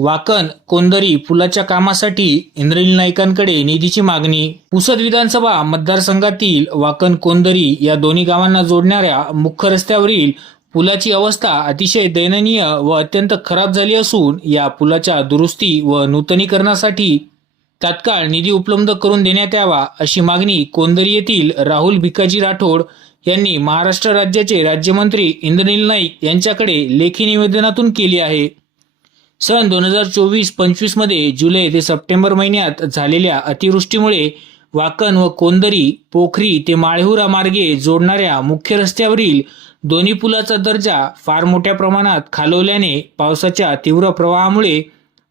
वाकण कोंदरी पुलाच्या कामासाठी इंद्रनील नाईकांकडे निधीची मागणी। पुसद विधानसभा मतदारसंघातील वाकण कोंदरी या दोन्ही गावांना जोडणाऱ्या मुख्य रस्त्यावरील पुलाची अवस्था अतिशय दयनीय व अत्यंत खराब झाली असून या पुलाच्या दुरुस्ती व नूतनीकरणासाठी तात्काळ निधी उपलब्ध करून देण्यात यावा अशी मागणी कोंदरी येथील राहुल भिकाजी राठोड यांनी महाराष्ट्र राज्याचे राज्यमंत्री इंद्रनील नाईक यांच्याकडे लेखी निवेदनातून केली आहे। सन 2024-25 मध्ये जुलै ते सप्टेंबर महिन्यात झालेल्या अतिवृष्टीमुळे वाकण व कोंदरी पोखरी ते माळहुरा मार्गे जोडणाऱ्या मुख्य रस्त्यावरील दोन्ही पुलाचा दर्जा फार मोठ्या प्रमाणात खालवल्याने पावसाच्या तीव्र प्रवाहामुळे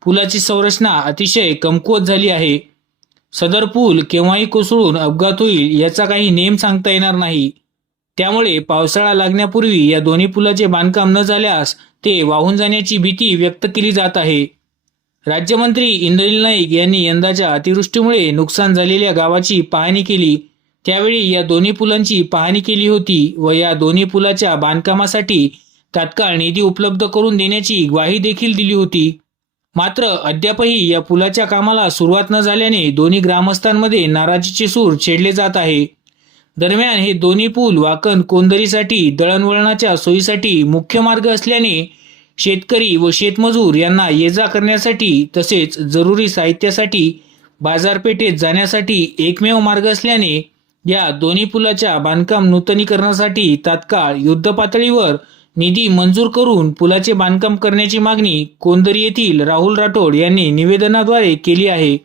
पुलाची संरचना अतिशय कमकुवत झाली आहे। सदर पूल केव्हाही कोसळून अपघात होईल याचा काही नेम सांगता येणार नाही। त्यामुळे पावसाळा लागण्यापूर्वी या दोन्ही पुलाचे बांधकाम न झाल्यास ते वाहून जाण्याची भीती व्यक्त केली जात आहे। राज्यमंत्री इंद्रनील नाईक यांनी यंदाच्या अतिवृष्टीमुळे नुकसान झालेल्या गावाची पाहणी केली। त्यावेळी या दोन्ही पुलांची पाहणी केली होती व या दोन्ही पुलाच्या बांधकामासाठी तात्काळ निधी उपलब्ध करून देण्याची ग्वाही देखील दिली होती। मात्र अद्यापही या पुलाच्या कामाला सुरुवात न झाल्याने दोन्ही ग्रामस्थांमध्ये नाराजीचे सूर छेडले जात आहे। दरम्यान हे दोन्ही पूल वाकण कोंदरीसाठी दळणवळणाच्या सोयीसाठी मुख्य मार्ग असल्याने शेतकरी व शेतमजूर यांना ये-जा करण्यासाठी तसेच जरुरी साहित्यासाठी बाजारपेठेत जाण्यासाठी एकमेव मार्ग असल्याने या दोन्ही पुलाच्या बांधकाम नूतनीकरणासाठी तात्काळ युद्धपातळीवर निधी मंजूर करून पुलाचे बांधकाम करण्याची मागणी कोंदरी येथील राहुल राठोड यांनी निवेदनाद्वारे केली आहे।